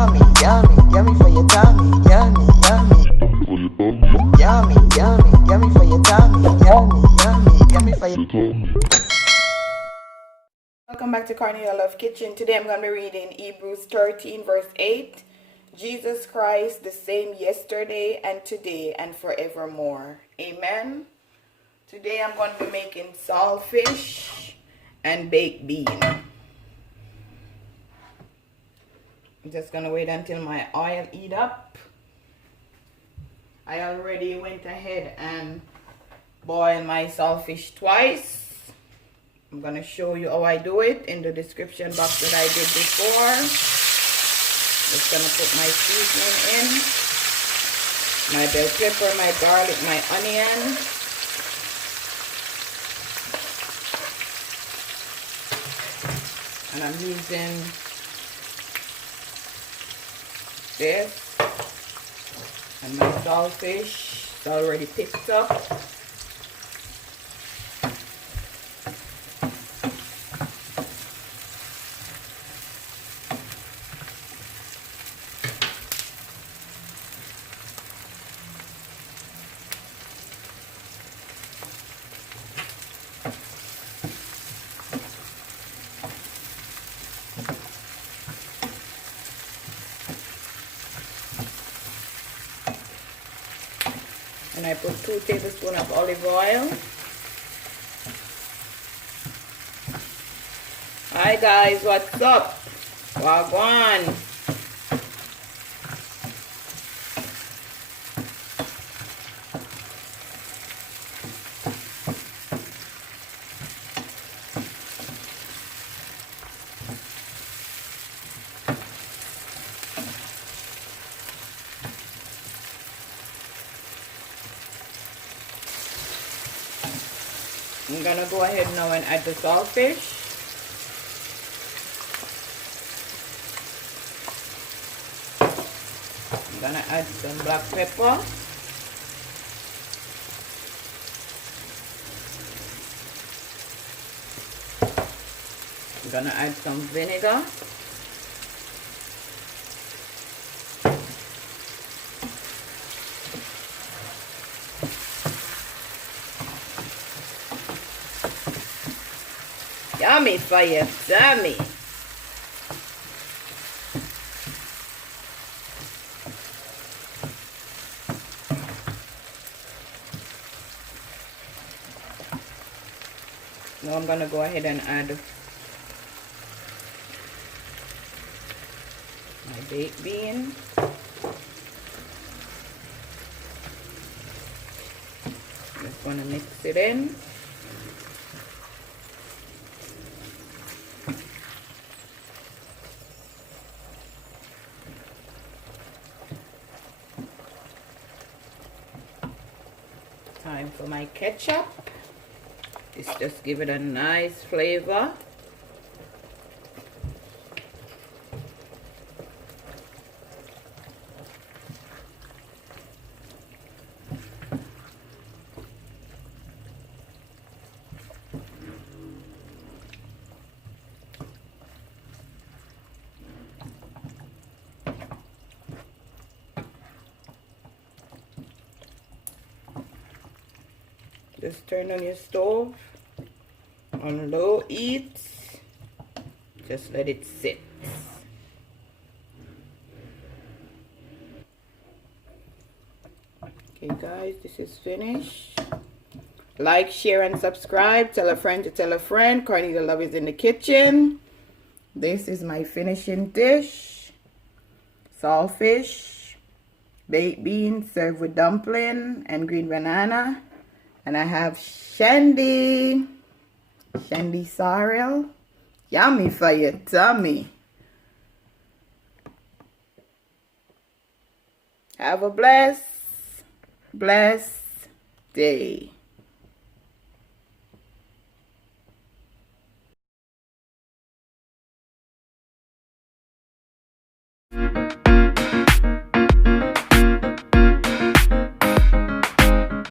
Yummy, yummy for your tummy. Yummy, yummy. Yummy, yummy, yummy for your tummy. Yummy, yummy, yummy for your tummy. Welcome back to Cornelialove Kitchen. Today I'm going to be reading Hebrews 13 verse 8. Jesus Christ the same yesterday and today and forevermore. Amen. Today I'm going to be making saltfish and baked bean. I'm just going to wait until my oil heat up. I already went ahead and boiled my saltfish twice. I'm going to show you how I do it in the description box that I did before. Just going to put my seasoning in. My bell pepper, my garlic, my onion. And I'm using this. And my saltfish is already picked up. And I put 2 tablespoons of olive oil. Hi guys, what's up? Wagwan. I'm gonna go ahead now and add the saltfish. I'm gonna add some black pepper. I'm gonna add some vinegar. Yummy for your tummy. Now I'm gonna go ahead and add my baked bean. Just gonna mix it in. Time for my ketchup. This just give it a nice flavor. Just turn on your stove on low heat. Just let it sit. Okay guys, this is finished. Like, share and subscribe. Tell a friend to tell a friend. Cornelialove is in the kitchen. This is my finishing dish. Saltfish, baked beans served with dumpling and green banana. And I have shandy sorrel. Yummy for your tummy. Have a blessed day.